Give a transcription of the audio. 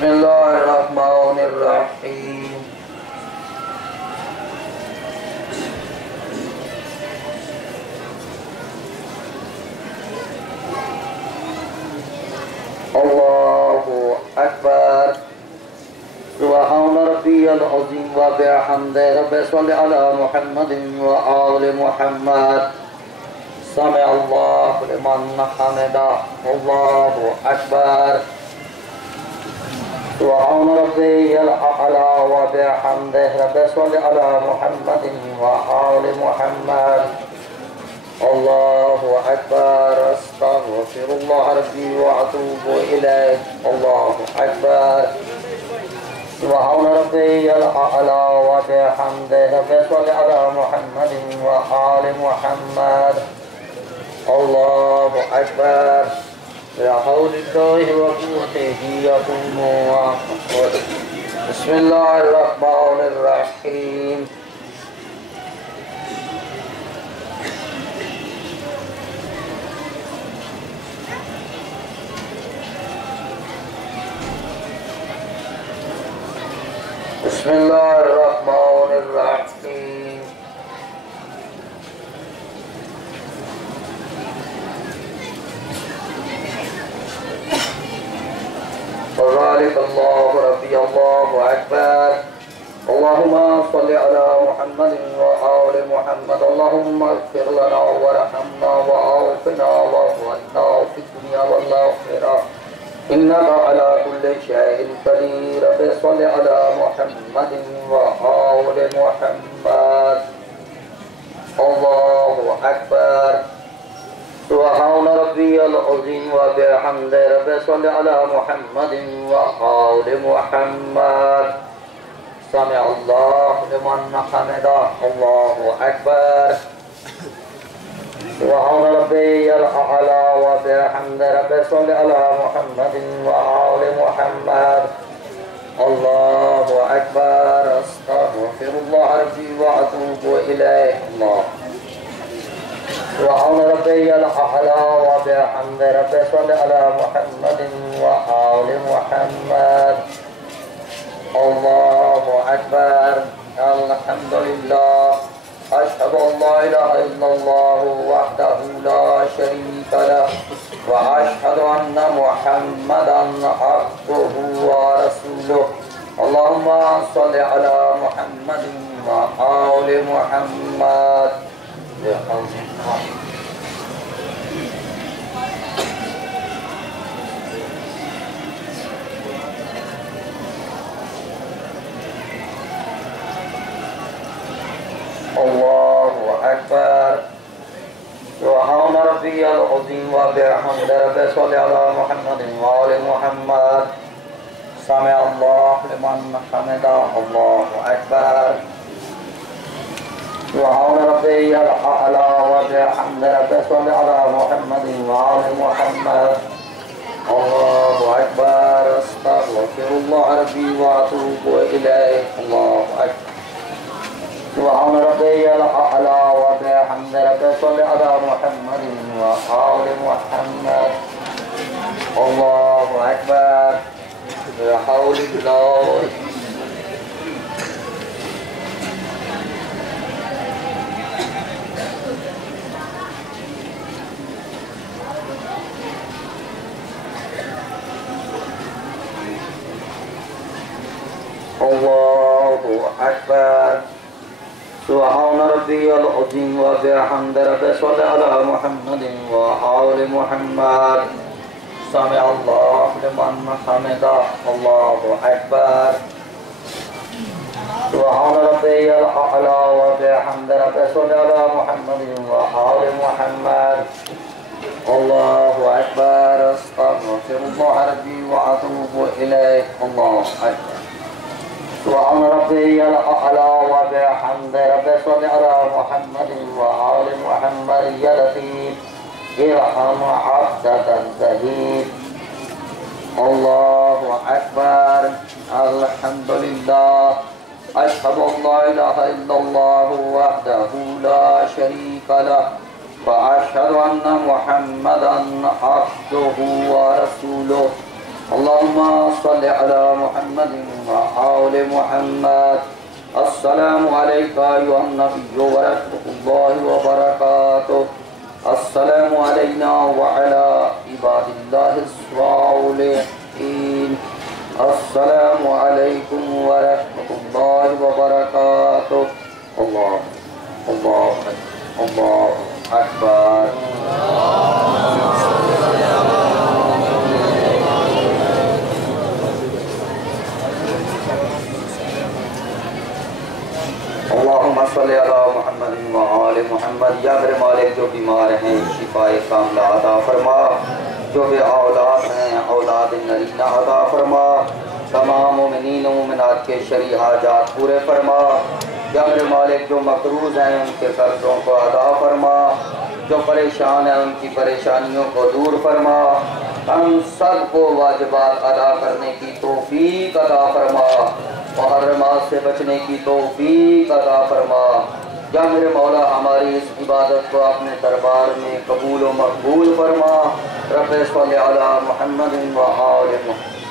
بسم الله الرحمن الرحيم الله أكبر سبحان ربي العظيم وبحمده رب صل على محمد وآل محمد سمع الله لمن حمده الله أكبر سبحان ربي الأعلى وبحمده رب صل على محمد وآل محمد الله أكبر أستغفر الله ربي وأتوب إليه الله أكبر سبحان ربي الأعلى وبحمده رب صل على محمد وآل محمد الله أكبر لا حول الله وقوته يقوم ويقول بسم الله الرحمن الرحيم بسم الله الرحمن الرحيم وذلك الله ربي الله أكبر اللهم صل على محمد وآل محمد اللهم اغفر لنا وارحمنا وعافنا وارحمنا في الدنيا والآخرة إنك على كل شيء قدير صل على محمد وآل محمد الله أكبر سبحان ربي العظيم وبحمده رب صل على محمد وآل محمد سمع الله لمن حمده الله أكبر سبحان ربي الأعلى وبحمده رب صل على محمد وآل محمد الله أكبر أستغفر الله ربي وأتوب إليه الله سبحان ربي الأعلى وبحمده رب صل على محمد وآل محمد الله أكبر الحمد لله أشهد أن لا إله إلا الله وحده لا شريك له وأشهد أن محمدا عبده ورسوله اللهم صل على محمد وآل محمد الله أكبر سبحان ربي العظيم وبحمده رب صل على محمد وآل محمد سمع الله لمن حمده الله أكبر سبحان ربي الأعلى وبحمده رب صل على محمد وآل محمد الله أكبر أستغفر الله ربي وأتوب إليه الله أكبر سبحان ربي الأعلى وبحمده رب صل على محمد وآل محمد الله أكبر لا حول الله الله أكبر سبحان ربي العظيم وبحمده رب صل على محمد وآل محمد سمع الله لمن حمده الله أكبر سبحان ربي الأعلى وبحمده رب صل على محمد وآل محمد الله أكبر أستغفر الله ربي وأتوب إليه الله أكبر سبحان ربي الأعلى وبحمده رب صل على محمد وآل محمد يا لطيف ارحم عبدك الزهيد الله أكبر الحمد لله أشهد أن لا إله إلا الله وحده لا شريك له وأشهد أن محمدا عبده ورسوله अल्लाहुम्मा सल्लि अला मुहम्मद व आले मुहम्मद। अस्सलामु अलैका अय्युहन नबिय्यु व रहमतुल्लाहि व बरकातुहू। अस्सलामु अलैना व अला इबादिल्लाहिस सालिहीन। अस्सलामु अलैकुम व रहमतुल्लाहि व बरकातुहू। अल्लाह अल्लाह अल्लाह अकबर। अल्लाहुम्मा सल्लि अला मुहम्मद व आले मुहम्मद। या मेरे मालिक, जो बीमार हैं शिफाए कामिला अता फरमा, जो बे औलाद हैं औलाद नरीना अता फरमा, तमाम मोमिनीन व मोमिनात के शरई हाजात पूरे फरमा। या मेरे मालिक, जो मकरूज हैं उनके कर्जों को अदा फरमा, जो परेशान हैं उनकी परेशानियों को दूर फरमा। हम सब को वाजिबात अदा करने की तौफीक अदा फरमा, मुहर्रमात से बचने की तौफीक अता फरमा। या मेरे मौला, हमारी इस इबादत को अपने दरबार में कबूल व मकबूल फरमा। रब्बे सल्लि अला मुहम्मद व आले मुहम्मद।